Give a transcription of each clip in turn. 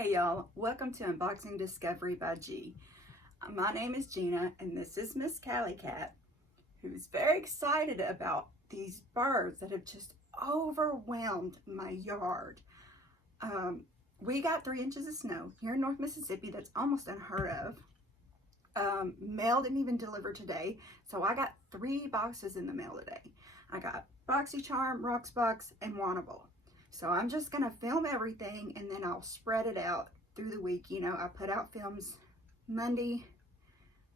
Hey y'all, welcome to Unboxing Discovery by G. My name is Gina and this is Miss Callie Cat, who's very excited about these birds that have just overwhelmed my yard. We got 3 inches of snow here in North Mississippi. That's almost unheard of. Mail didn't even deliver today, so I got 3 boxes in the mail today. I got BoxyCharm, Rocksbox, and Wannable. So I'm just going to film everything and then I'll spread it out through the week. You know, I put out films Monday,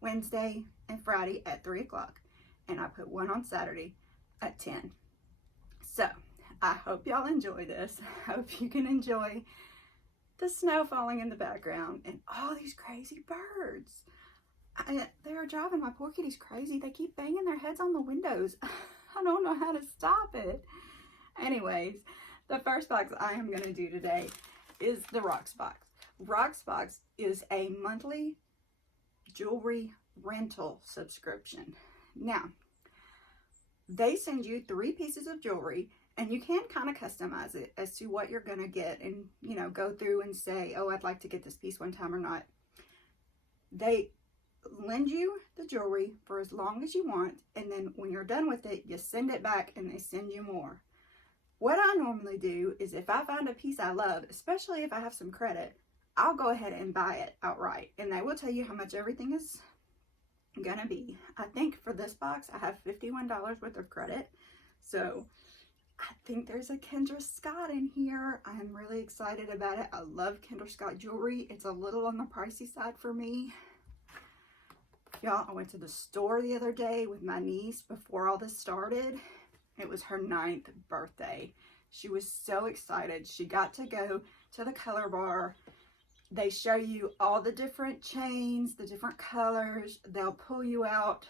Wednesday, and Friday at 3 o'clock. And I put one on Saturday at 10. So I hope y'all enjoy this. I hope you can enjoy the snow falling in the background and all these crazy birds. They are driving my poor kitties crazy. They keep banging their heads on the windows. I don't know how to stop it. Anyways, the first box I am going to do today is the Rocksbox. Rocksbox is a monthly jewelry rental subscription. Now, they send you 3 pieces of jewelry and you can kind of customize it as to what you're going to get and, you know, go through and say, oh, I'd like to get this piece one time or not. They lend you the jewelry for as long as you want, and then when you're done with it, you send it back and they send you more. What I normally do is if I find a piece I love, especially if I have some credit, I'll go ahead and buy it outright. And they will tell you how much everything is going to be. I think for this box, I have $51 worth of credit. So I think there's a Kendra Scott in here. I'm really excited about it. I love Kendra Scott jewelry. It's a little on the pricey side for me. Y'all, I went to the store the other day with my niece before all this started. It was her 9th birthday. She was so excited. She got to go to the color bar. They show you all the different chains, the different colors. They'll pull you out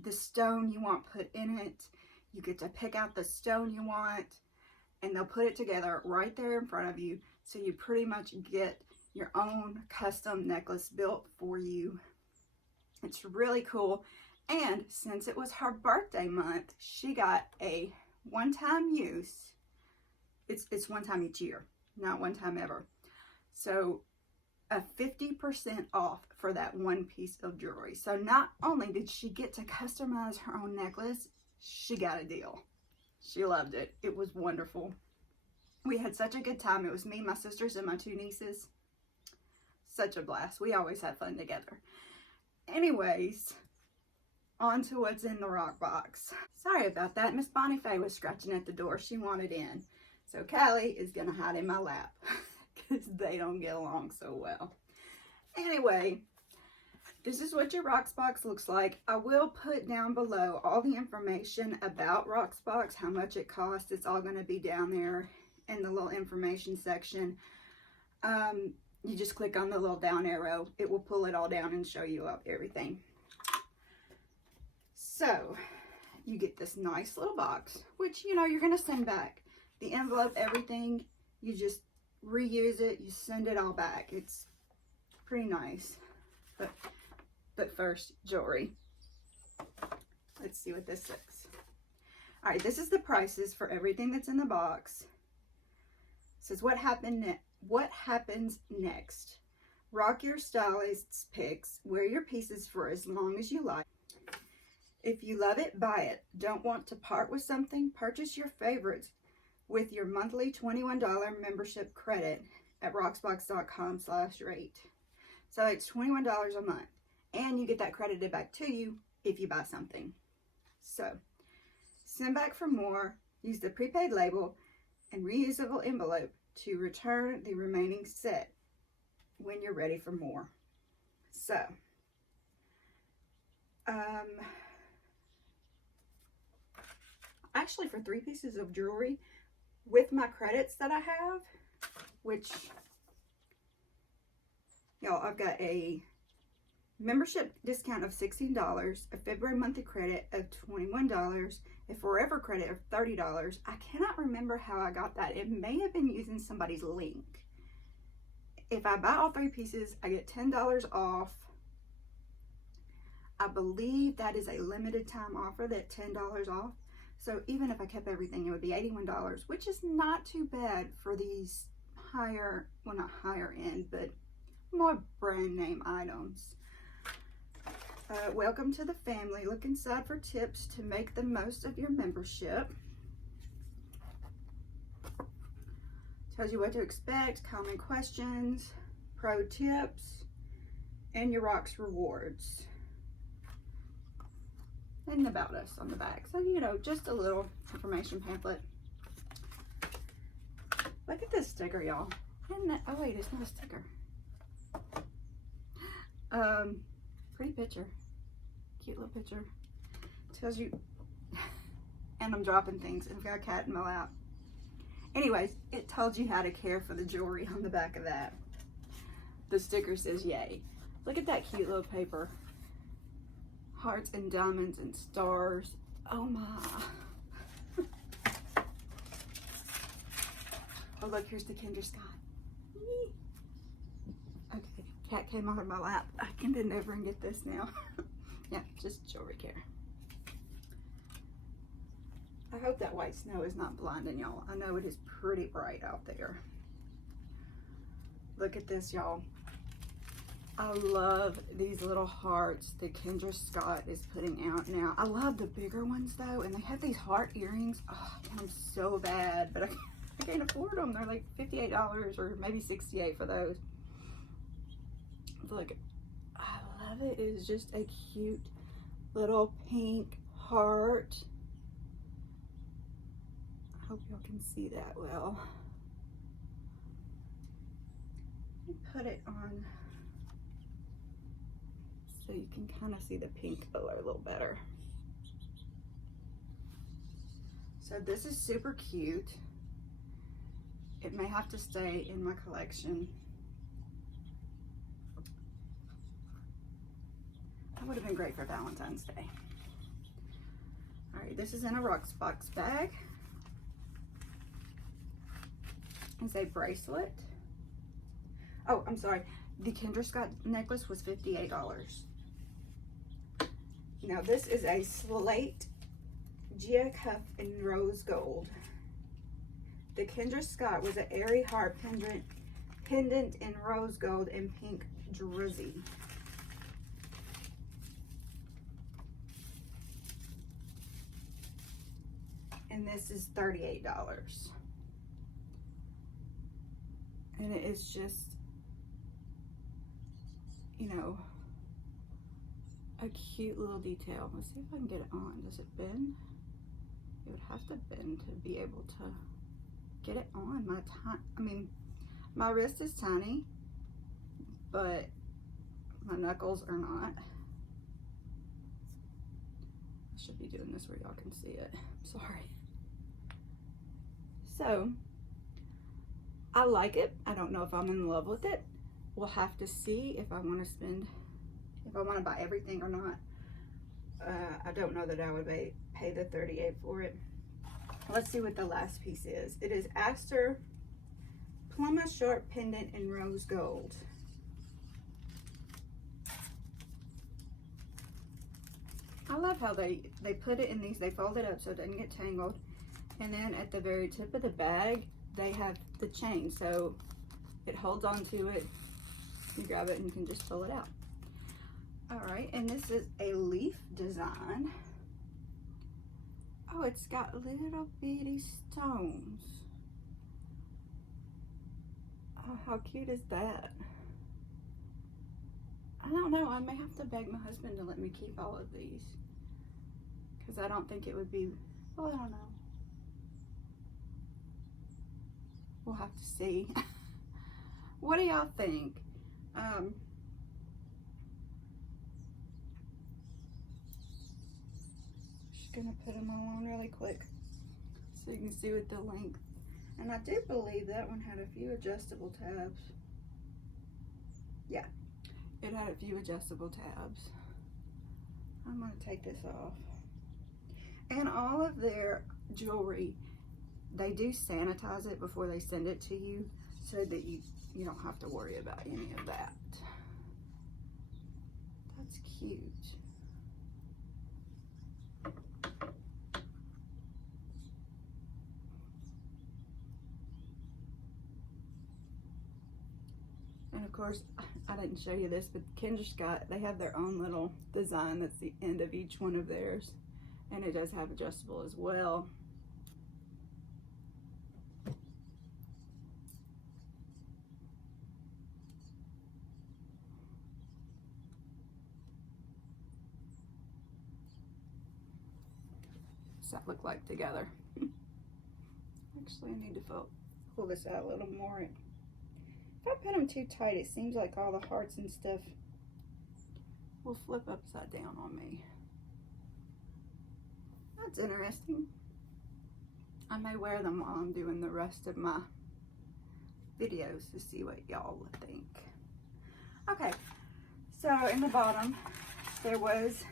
the stone you want put in it. You get to pick out the stone you want, and they'll put it together right there in front of you. So you pretty much get your own custom necklace built for you. It's really cool. And since it was her birthday month, she got a one-time use. It's one time each year, not one time ever. So a 50% off for that one piece of jewelry. So not only did she get to customize her own necklace, she got a deal. She loved it. It was wonderful. We had such a good time. It was me, my sisters, and my 2 nieces. Such a blast. We always had fun together. Anyways, on to what's in the Rocksbox. Sorry about that. Miss Bonnie Faye was scratching at the door. She wanted in. So Callie is going to hide in my lap because they don't get along so well. Anyway, this is what your Rocksbox looks like. I will put down below all the information about Rocksbox, how much it costs. It's all going to be down there in the little information section. You just click on the little down arrow. It will pull it all down and show you up everything. So, you get this nice little box, which, you know, you're going to send back. The envelope, everything, you just reuse it, you send it all back. It's pretty nice. But first, jewelry. Let's see what this says. Alright, this is the prices for everything that's in the box. It says, what happens next? Rock your stylist's picks. Wear your pieces for as long as you like. If you love it, buy it. Don't want to part with something? Purchase your favorites with your monthly $21 membership credit at rocksbox.com/rate. So it's $21 a month. And you get that credited back to you if you buy something. So, send back for more. Use the prepaid label and reusable envelope to return the remaining set when you're ready for more. So, actually for 3 pieces of jewelry with my credits that I have, which, y'all, I've got a membership discount of $16, a February monthly credit of $21, a forever credit of $30. I cannot remember how I got that. It may have been using somebody's link. If I buy all 3 pieces, I get $10 off. I believe that is a limited time offer, that $10 off. So even if I kept everything, it would be $81, which is not too bad for these higher, well, not higher end, but more brand name items. Welcome to the family. Look inside for tips to make the most of your membership. Tells you what to expect, common questions, pro tips, and your Rocks rewards. And about us on the back. So, you know, just a little information pamphlet. Look at this sticker, y'all. Isn't that, oh wait, it's not a sticker. Pretty picture. Cute little picture. Tells you, and I'm dropping things, and I've got a cat in my lap. Anyways, it told you how to care for the jewelry on the back of that. The sticker says yay. Look at that cute little paper. Hearts and diamonds and stars. Oh my. Oh look, here's the Kendra Scott. Okay, cat came out of my lap. I can bend over and get this now. Yeah, just jewelry care. I hope that white snow is not blinding y'all. I know it is pretty bright out there. Look at this, y'all. I love these little hearts that Kendra Scott is putting out now. I love the bigger ones though, and they have these heart earrings. Oh, I want them so bad, but I can't afford them. They're like $58 or maybe $68 for those. Look, I love it. It is just a cute little pink heart. I hope y'all can see that well. Let me put it on so you can kind of see the pink color a little better. So this is super cute. It may have to stay in my collection. That would have been great for Valentine's Day. All right, this is in a Rocksbox bag. It's a bracelet. Oh, I'm sorry. The Kendra Scott necklace was $58. Now this is a Slate Gia cuff in rose gold. The Kendra Scott was an airy heart pendant in rose gold and pink drizzy. And this is $38. And it is just, you know, a cute little detail. Let's see if I can get it on. Does it bend? It would have to bend to be able to get it on. My wrist is tiny, but my knuckles are not. I should be doing this where y'all can see it. Sorry. So, I like it. I don't know if I'm in love with it. We'll have to see if I want to buy everything or not. I don't know that I would pay the $38 for it. Let's see what the last piece is. It is Aster Pluma Short Pendant in Rose Gold. I love how they put it in these, they fold it up so it doesn't get tangled. And then at the very tip of the bag, they have the chain, so it holds on to it. You grab it and you can just pull it out. All right, and this is a leaf design. Oh, it's got little bitty stones. Oh, how cute is that? I don't know, I may have to beg my husband to let me keep all of these, because I don't think it would be, well, I don't know. We'll have to see. What do y'all think? Just gonna put them all on really quick so you can see with the length. And I do believe that one had a few adjustable tabs. Yeah, it had a few adjustable tabs. I'm gonna take this off. And all of their jewelry, they do sanitize it before they send it to you so that you don't have to worry about any of that. That's cute. course, I didn't show you this, but Kendra Scott, they have their own little design that's the end of each one of theirs. And it does have adjustable as well. What's that look like together? Actually, I need to pull this out a little more. If I put them too tight, it seems like all the hearts and stuff will flip upside down on me. That's interesting. I may wear them while I'm doing the rest of my videos to see what y'all would think. Okay, so in the bottom, there was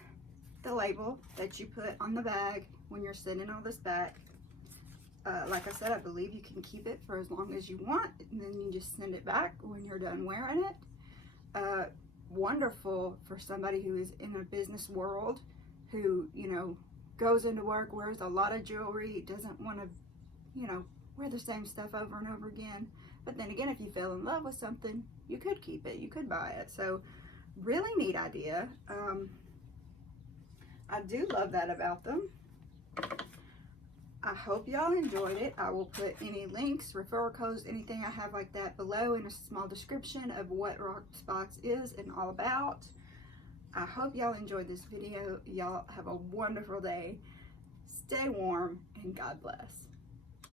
the label that you put on the bag when you're sending all this back. Like I said, I believe you can keep it for as long as you want, and then you just send it back when you're done wearing it. Wonderful for somebody who is in a business world, who, you know, goes into work, wears a lot of jewelry, doesn't want to, you know, wear the same stuff over and over again. But then again, if you fell in love with something, you could keep it, you could buy it. So really neat idea. I do love that about them. I hope y'all enjoyed it. I will put any links, referral codes, anything I have like that below in a small description of what Rocksbox is and all about. I hope y'all enjoyed this video. Y'all have a wonderful day. Stay warm and God bless.